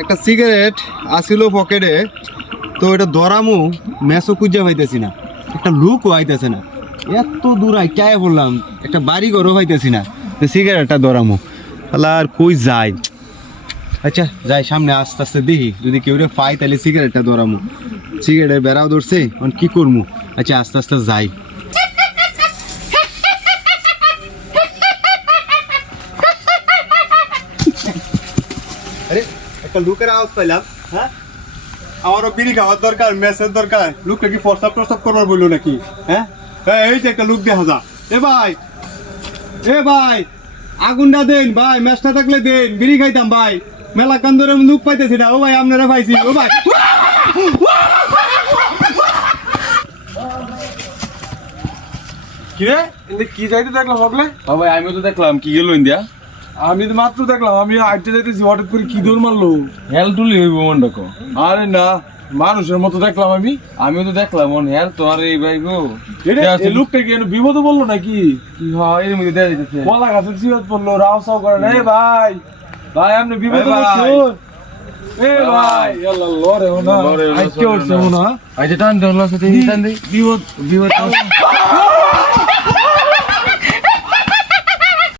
একটা সিগারেট আসিল পকেটে, তো এটা ধরামু মেসো খুঁজে পাইতেছি না, একটা লুকও আইতেছে না, এত দূর আইটায় বললাম একটা বাড়ি ঘরও পাইতেছি না, তো সিগারেটটা ধরামু তাহলে আর কই যাই। আচ্ছা যাই সামনে আস্তে আস্তে দেখি, যদি কেউ পাই তাহলে সিগারেটটা ধরামু। সিগারেটের বেড়াও ধরছে, এখন কি করবো? আচ্ছা আস্তে আস্তে যাই। আরে একটা লোকের আওয়াজ পাইলাম। হ্যাঁ, আমারও বিড়ি খাওয়ার দরকার, মেসের দরকার। লোকটা কি প্রস্তাব প্রস্তাব করবার বললো নাকি? হ্যাঁ, এই যে একটা লোক দেখা যা। এ ভাই আগুনটা দেন ভাই, মেসটা থাকলে দেন, বিড়ি খাইতাম ভাই। মেলা কান্দরে লোক পাইতেছি না। ও ভাই আপনারা পাইছি। ও ভাই কি রে, কি যাইতে দেখলাম ভাবলে? ভাই আমিও তো দেখলাম কি গেল ইন্ডিয়া। আমি তো মাত্র দেখলাম, আমি আইতে যাইতেছি, হঠাৎ করে কি দৌড় মারলো। হেল তুলি হইব মন্ডক। আরে না, মানুষের মতো দেখলাম আমি। আমিও তো দেখলাম মন হেল তো আর এই ভাই গো। এই লোকটা কি বিপদে বললো নাকি? কি হয় এর মধ্যে দেয়া যাইতেছে। কলা গাছের সিবাদ পড়লো, রাও সাও করে না। ভাই ভাই আপনি বিপদে পড়ছেন। এ ভাই আল্লাহ লরে না, আজকে উঠছে না। আচ্ছা টান দাও, টান দে। বিপদ বিপদ